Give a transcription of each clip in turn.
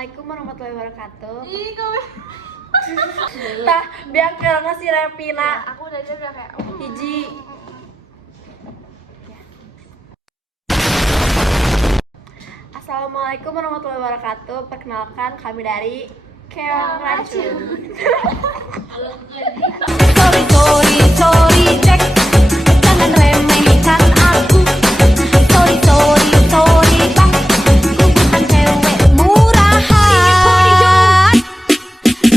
Assalamualaikum warahmatullahi wabarakatuh. Ih, kau Tah, biar ngasih Revina. aku udah kayak Hiji. Assalamualaikum warahmatullahi wabarakatuh. Perkenalkan, kami dari Keong Racun. Sorry, cek. Jangan remehkan aku. Sorry, bang. Ku bukan cewek murahan.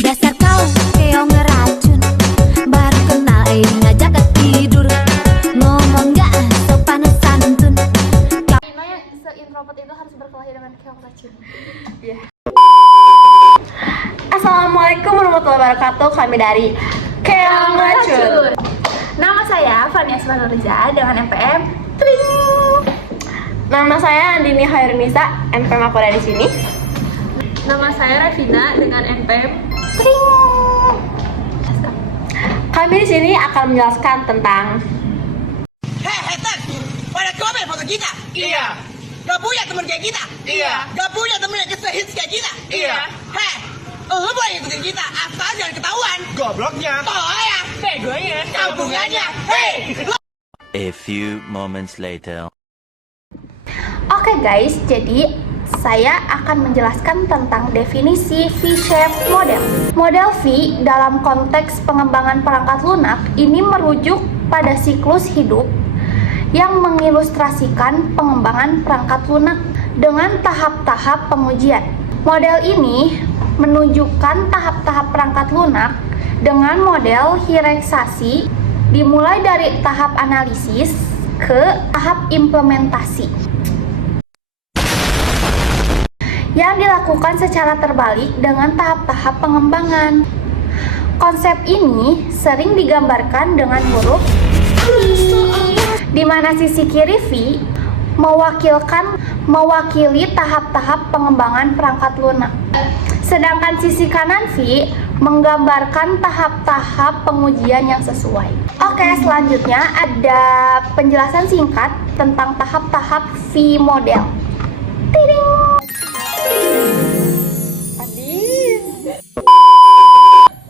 Dasar kau keong racun. Baru kenal ngajak tidur. Ngomong gak sopan santun. Ina yang se-introvert itu harus berkelahi dengan keong racun. Ya. Assalamualaikum warahmatullahi wabarakatuh. Kami dari Keong Racun. Nama saya Fania Nurza dengan NPM Tring. Nama saya Andini Hairunisa. NPM aku ada di sini. Nama saya Revina dengan NPM Tring. Kami di sini akan menjelaskan tentang Hei, Tan! Pada komen foto kita? Iya. Gak punya temen kayak kita? Iya. Gak punya temen yang hits kayak kita? Iya. Hei, lu boleh ikutin kita, asal jangan ketahuan. Gobloknya. Tolongnya, Begonya. kampungannya. Hei! A few moments later. Oke guys, jadi saya akan menjelaskan tentang definisi V-shape model. Model V dalam konteks pengembangan perangkat lunak ini merujuk pada siklus hidup yang mengilustrasikan pengembangan perangkat lunak dengan tahap-tahap pengujian. Model ini menunjukkan tahap-tahap perangkat lunak dengan model hierarkisasi dimulai dari tahap analisis ke tahap implementasi yang dilakukan secara terbalik dengan tahap-tahap pengembangan. Konsep ini sering digambarkan dengan huruf V, di mana sisi kiri V mewakili tahap-tahap pengembangan perangkat lunak. Sedangkan sisi kanan V menggambarkan tahap-tahap pengujian yang sesuai. Oke, selanjutnya ada penjelasan singkat tentang tahap-tahap V model. Tiding.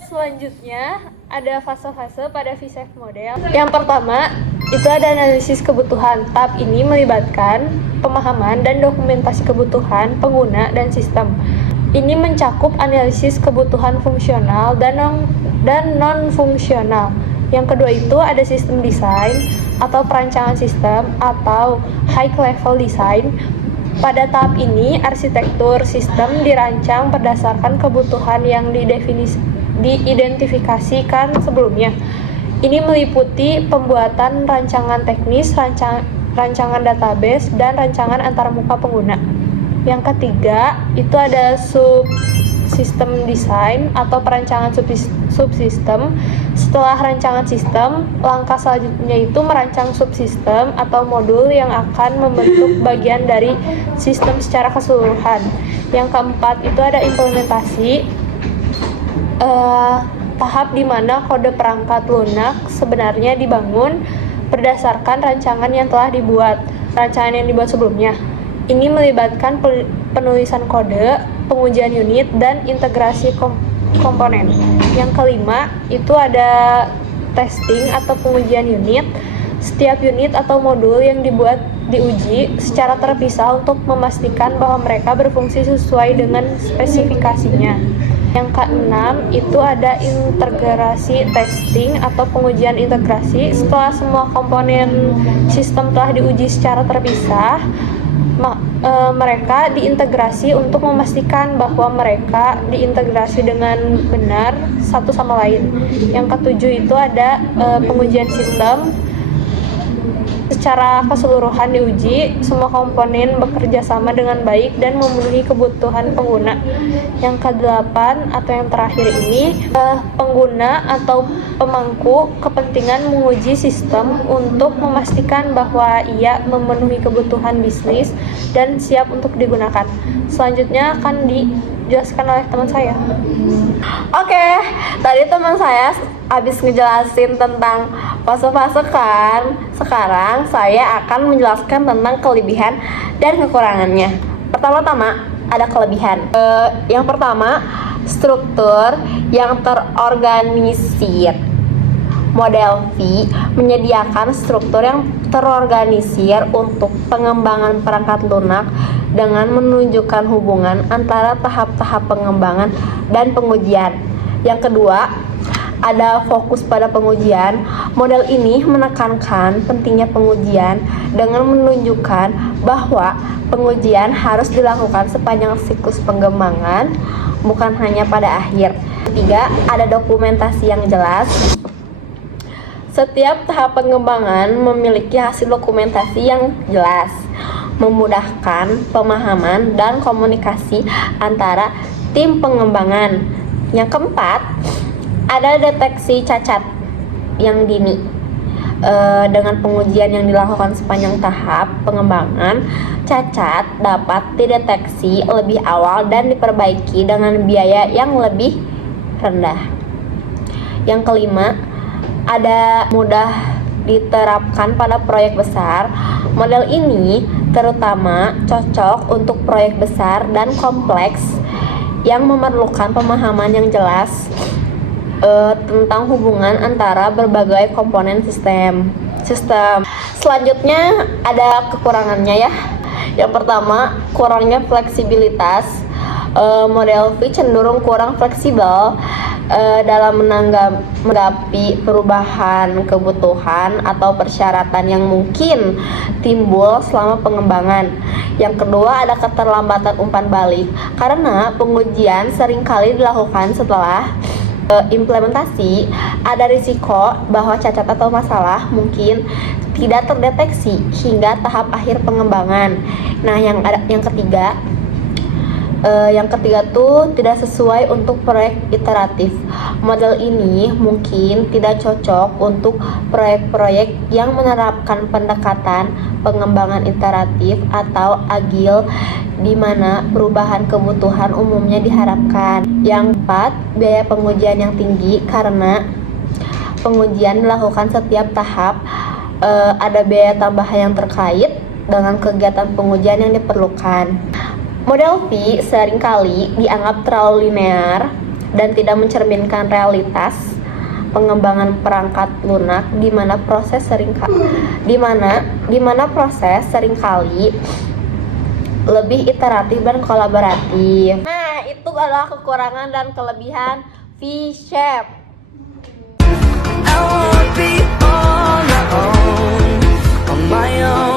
Selanjutnya ada fase-fase pada V-shape model. Yang pertama itu ada analisis kebutuhan. Tahap ini melibatkan pemahaman dan dokumentasi kebutuhan pengguna dan sistem. Ini mencakup analisis kebutuhan fungsional dan non-fungsional. Yang kedua itu ada sistem desain atau perancangan sistem atau high level design. Pada tahap ini, arsitektur sistem dirancang berdasarkan kebutuhan yang diidentifikasikan sebelumnya. Ini meliputi pembuatan rancangan teknis, rancangan database, dan rancangan antarmuka pengguna. Yang ketiga, itu ada subsistem design atau perancangan subsistem. Setelah rancangan sistem, langkah selanjutnya itu merancang subsistem atau modul yang akan membentuk bagian dari sistem secara keseluruhan. Yang keempat, itu ada implementasi. Tahap di mana kode perangkat lunak sebenarnya dibangun berdasarkan rancangan yang telah dibuat, rancangan yang dibuat sebelumnya. Ini melibatkan penulisan kode, pengujian unit, dan integrasi komponen. Yang kelima, itu ada testing atau pengujian unit. Setiap unit atau modul yang diuji secara terpisah untuk memastikan bahwa mereka berfungsi sesuai dengan spesifikasinya. Yang keenam, itu ada integrasi testing atau pengujian integrasi. Setelah semua komponen sistem telah diuji secara terpisah, mereka diintegrasi untuk memastikan bahwa mereka diintegrasi dengan benar satu sama lain. Yang ketujuh itu ada pengujian sistem. Secara keseluruhan diuji, semua komponen bekerja sama dengan baik dan memenuhi kebutuhan pengguna. Yang kedelapan atau yang terakhir ini, pengguna atau pemangku kepentingan menguji sistem untuk memastikan bahwa ia memenuhi kebutuhan bisnis dan siap untuk digunakan. Selanjutnya akan dijelaskan oleh teman saya. Oke, tadi teman saya habis ngejelasin tentang fase-fase kan. Sekarang saya akan menjelaskan tentang kelebihan dan kekurangannya. Pertama-tama, ada kelebihan. Yang pertama, struktur yang terorganisir. Model V menyediakan struktur yang terorganisir untuk pengembangan perangkat lunak dengan menunjukkan hubungan antara tahap-tahap pengembangan dan pengujian. Yang kedua, ada fokus pada pengujian. Model ini menekankan pentingnya pengujian dengan menunjukkan bahwa pengujian harus dilakukan sepanjang siklus pengembangan, bukan hanya pada akhir. Ketiga, ada dokumentasi yang jelas. Setiap tahap pengembangan memiliki hasil dokumentasi yang jelas, memudahkan pemahaman dan komunikasi antara tim pengembangan. Yang keempat, ada deteksi cacat yang dini. Dengan pengujian yang dilakukan sepanjang tahap pengembangan, cacat dapat dideteksi lebih awal dan diperbaiki dengan biaya yang lebih rendah. Yang kelima, ada mudah diterapkan pada proyek besar. Model ini terutama cocok untuk proyek besar dan kompleks yang memerlukan pemahaman yang jelas tentang hubungan antara berbagai komponen sistem. Selanjutnya ada kekurangannya ya. Yang pertama, kurangnya fleksibilitas. Model V cenderung kurang fleksibel dalam menanggapi perubahan kebutuhan atau persyaratan yang mungkin timbul selama pengembangan. Yang kedua, ada keterlambatan umpan balik karena pengujian seringkali dilakukan setelah implementasi. Ada risiko bahwa cacat atau masalah mungkin tidak terdeteksi hingga tahap akhir pengembangan. Nah, yang ketiga tuh tidak sesuai untuk proyek iteratif. Model ini mungkin tidak cocok untuk proyek-proyek yang menerapkan pendekatan pengembangan iteratif atau agil di mana perubahan kebutuhan umumnya diharapkan. Yang keempat, biaya pengujian yang tinggi karena pengujian dilakukan setiap tahap. Ada biaya tambahan yang terkait dengan kegiatan pengujian yang diperlukan. Model V seringkali dianggap terlalu linear dan tidak mencerminkan realitas pengembangan perangkat lunak di mana proses seringkali lebih iteratif dan kolaboratif. Nah, itu adalah kekurangan dan kelebihan V-Shape. I wanna be on my own, on my own.